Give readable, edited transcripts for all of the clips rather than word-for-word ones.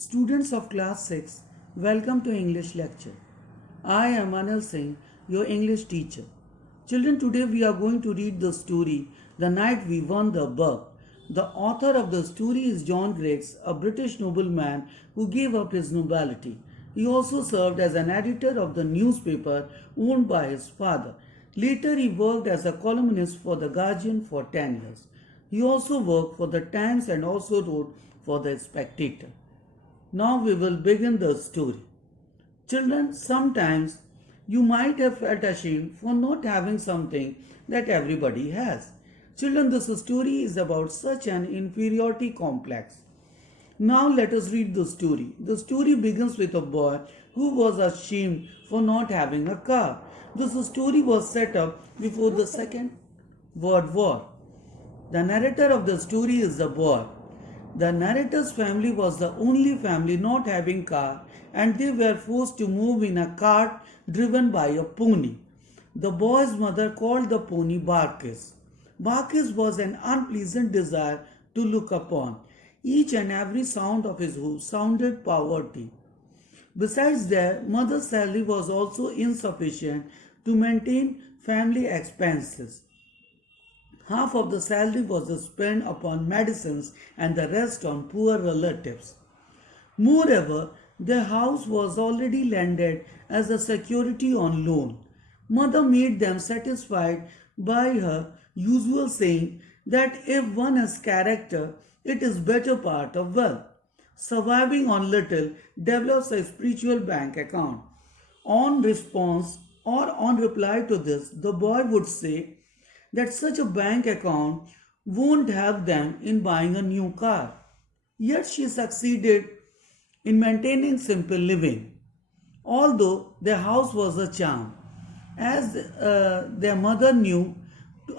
Students of class 6, welcome to English lecture. I am Anil Singh, your English teacher. Children, today we are going to read the story The Night We Won the Buck. The author of the story is John Griggs, a British nobleman who gave up his nobility. He also served as an editor of the newspaper owned by his father. Later, he worked as a columnist for The Guardian for 10 years. He also worked for the Times and also wrote for The Spectator. Now we will begin the story. Children, sometimes you might have felt ashamed for not having something that everybody has. Children, this story is about such an inferiority complex. Now let us read the story. The story begins with a boy who was ashamed for not having a car. This story was set up before the Second World War. The narrator of the story is the boy. The narrator's family was the only family not having car and they were forced to move in a cart driven by a pony. The boy's mother called the pony Barkis. Barkis was an unpleasant desire to look upon. Each and every sound of his hoof sounded poverty. Besides, their mother's salary was also insufficient to maintain family expenses. Half of the salary was spent upon medicines and the rest on poor relatives. Moreover, their house was already lended as a security on loan. Mother made them satisfied by her usual saying that if one has character, it is better part of wealth. Surviving on little develops a spiritual bank account. On response or on reply to this, the boy would say that such a bank account won't help them in buying a new car. Yet she succeeded in maintaining simple living, although their house was a charm, as their mother knew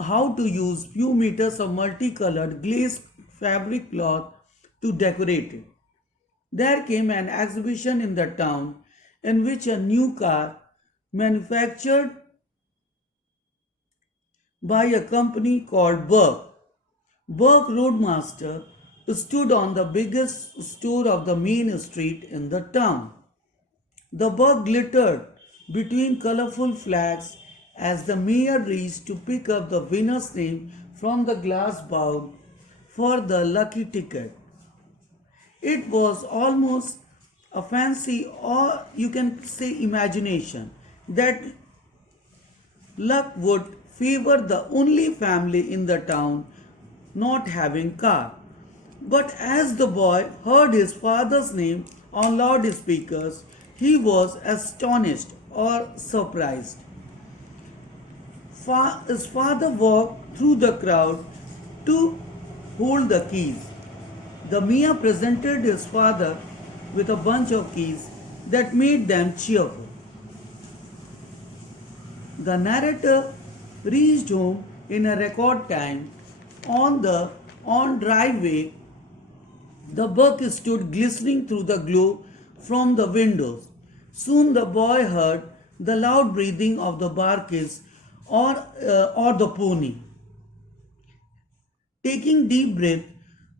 how to use few meters of multicolored glazed fabric cloth to decorate it. There came an exhibition in the town in which a new car manufactured by a company called Burke. Burke Roadmaster stood on the biggest store of the main street in the town. The Burke glittered between colorful flags as the mayor reached to pick up the winner's name from the glass bowl for the lucky ticket. It was almost a fancy, or you can say imagination, that luck would favor the only family in the town not having car. But as the boy heard his father's name on loudspeakers, he was astonished or surprised. His father walked through the crowd to hold the keys. The mayor presented his father with a bunch of keys that made them cheerful. The narrator reached home in a record time. On driveway, the buck stood glistening through the glow from the windows. Soon the boy heard the loud breathing of the Barkis or the pony. Taking deep breath,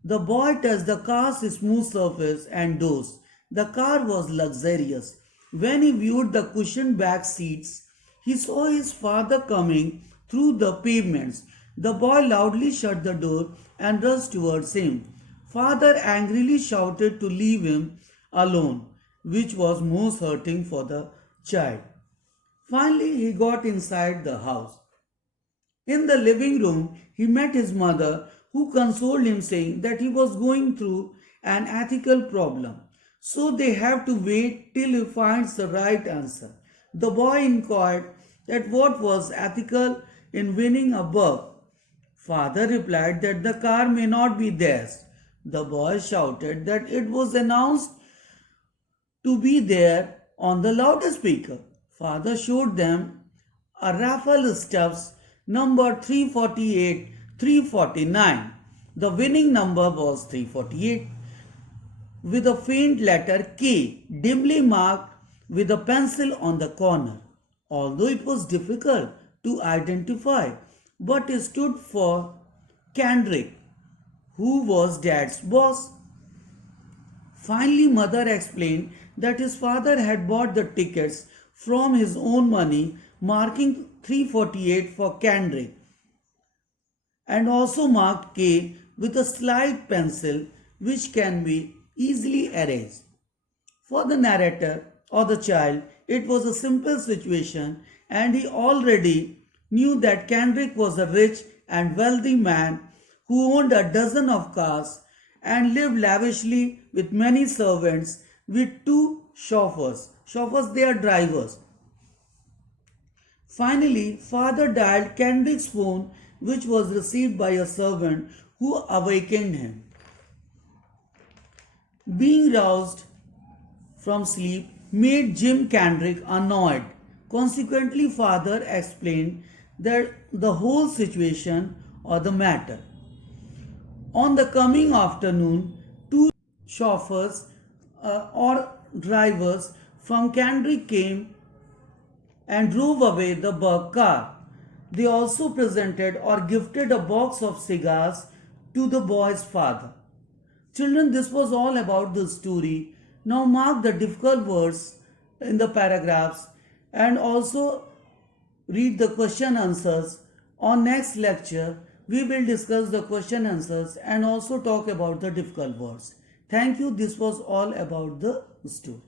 the boy touched the car's smooth surface and dozed. The car was luxurious. When he viewed the cushioned back seats, he saw his father coming through the pavements. The boy loudly shut the door and rushed towards him. Father angrily shouted to leave him alone, which was most hurting for the child. Finally, he got inside the house. In the living room, he met his mother, who consoled him, saying that he was going through an ethical problem. So they have to wait till he finds the right answer. The boy inquired that what was ethical in winning a buck. Father replied that the car may not be theirs. The boy shouted that it was announced to be there on the loudspeaker. Father showed them a raffle stuffs number 348 349. The winning number was 348 with a faint letter K dimly marked with a pencil on the corner. Although it was difficult to identify, but it stood for Kendrick, who was Dad's boss. Finally, mother explained that his father had bought the tickets from his own money, marking 348 for Kendrick, and also marked K with a slight pencil which can be easily erased. For the narrator or the child, it was a simple situation, and he already knew that Kendrick was a rich and wealthy man who owned a dozen of cars and lived lavishly with many servants with two chauffeurs. Chauffeurs, they are drivers. Finally, father dialed Kendrick's phone, which was received by a servant who awakened him. Being roused from sleep made Jim Kendrick annoyed. Consequently, father explained that the whole situation or the matter. On the coming afternoon, two chauffeurs or drivers from Kendrick came and drove away the Burke car. They also presented or gifted a box of cigars to the boy's father. Children, this was all about the story. Now mark the difficult words in the paragraphs and also read the question answers. On next lecture, we will discuss the question answers and also talk about the difficult words. Thank you. This was all about the story.